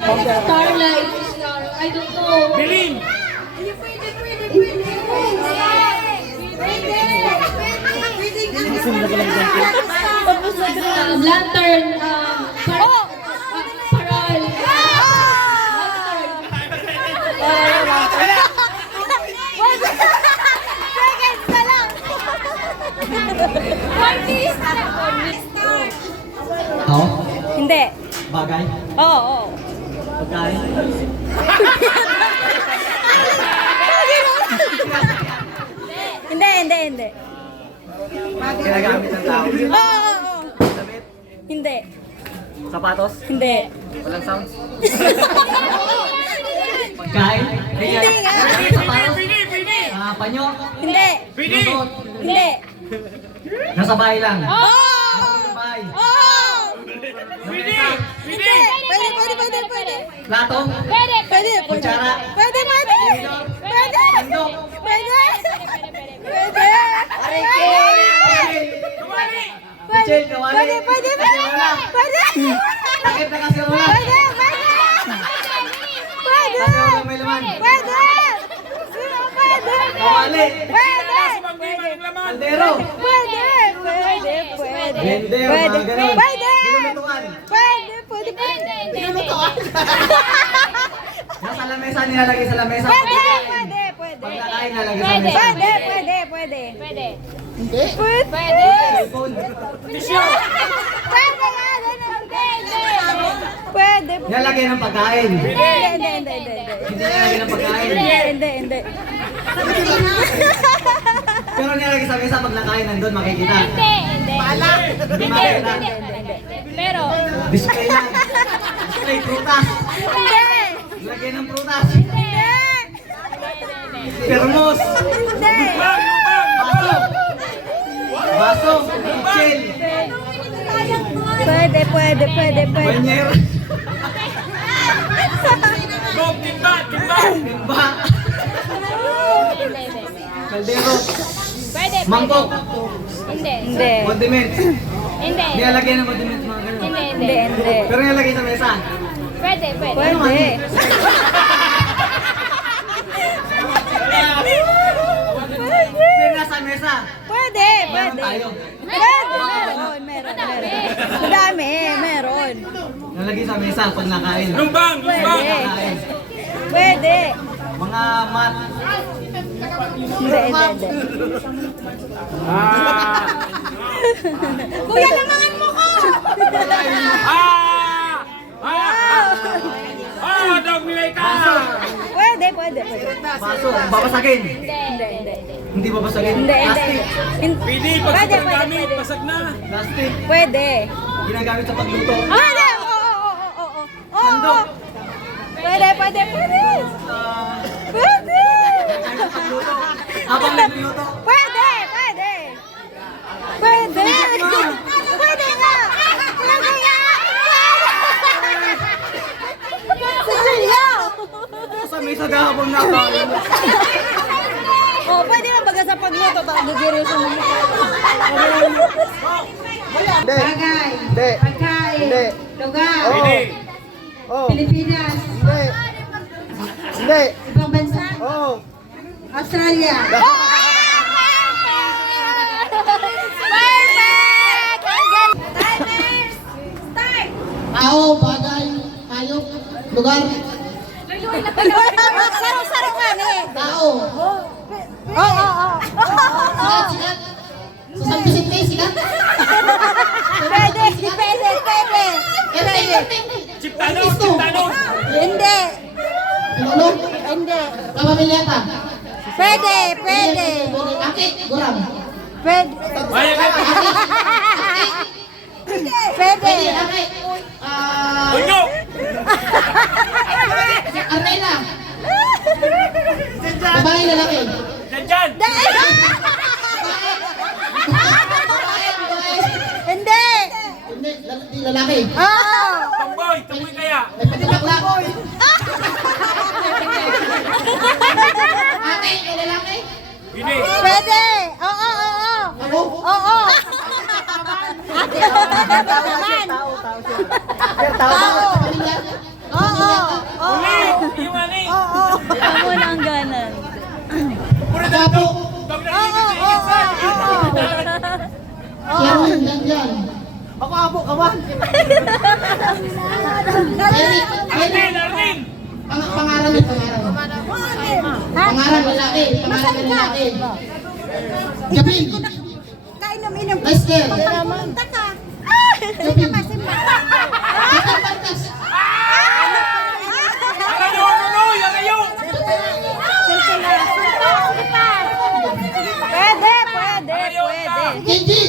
Starlight. I don't know. Bilin! Tapos lantern. Parol. Seconds na lang. Ako? Hindi. Bagay? Oo, oo. Pagkain? Hindi. Ginagamit ng tao? Oo. Damit? Hindi. Sapatos? Hindi. Walang sounds? Pagkain? Hindi nga. Sapatos? Panyo? Hindi. Sinusuot? Hindi. Nasa bahay lang? Oo. Nasa bahay? Oo. Hindi! Hindi. Pwede. Plato? Pwede. Kutsara? Pwede. Sandok? Pwede. Michelle, kawali? Pwede. Sakit na kasi ulan? Kasi ulan may laman? Kawali? Kaldero? Blender, mga ganun. Binulutuan? Nasa lamesa, nilalagay sa lamesa? Pag nakain, nilalagay sa mesa? Cellphone? Pwede. Nilalagay ng pagkain? Hindi. Hindi nilalagay ng pagkain? Hindi. Pero nilalagay sa mesa pag nakain nandun, makikita? Hindi makikita? Pero, Display lang? Display, prutas? hindi. Lagay ng prutas? Termos? Hindi. Baso? Baso? Kitchen? Pwede. Banyer? Timba! Timba? Kaldero? Mangkok? Hindi. Condiments? Nilalagay ng condiments, mga ganun? Hindi. Pero nilalagay sa mesa? Pwede. Pero nasa mesa? Pwede. Meron tayo? Meron. Madami, meron. Nilalagay sa mesa pag nakain? Lumbang! Nakain? Pwede. Mga mat? Hindi. Kuya, lamangan mo ko! Dog nilay ka! Baso? Pwede. Baso? Babasagin? Hindi. Hindi babasagin? Plastic? Pwede, Pwede. pagkagamit, pasag na! Plastic? Pwede. Ginagamit sa pagluto? Pwede. Oo. Sandok? Pwede. Ginagamit sa pagluto? Habang nagluluto? Pwede nga! Sasayaw! Sa mesa gahapon na ba? Oh, pwede na baga sa pagluto, gigiriso mo. Bagay. Hindi. Pagkain. Hindi. Lugar. Pwede! Pilipinas. Hindi. Ibang bansa. Oo. Australia. Tao, bagay, hayop, lugar. Saro nga eh. Tao. Oo. Sikat. Sa San Vicente, sikat. Pwede. Erting. Chip tanong! Hindi. Tulong. Hindi. Kapamilyata. Pwede. Akit. Guram. Pwede. Ay! Pwede. Akit. Unyo! Arnela. Babae, lalaki. Nandyan! Hindi. Hindi, di lalaki. Oo. Tumboy kaya! May patitakla. Ate, lalaki. Hindi! Pwede. Oo. Ako. Oo. Ate, naman. Tao. Oo. yan. Ako abo, kawan. Eric, Arnel, Arnel. Pangaran mo, pangaran mo. Pangaran lalaki, pangaran ng lalaki. Gabin. Kainom-inom. Lester. Punta ka. Gabin. Gabin Barkas. Ang ayo, ano, ang ayo. Pwede, pwede, Ayaw pwede. ka. Kenji.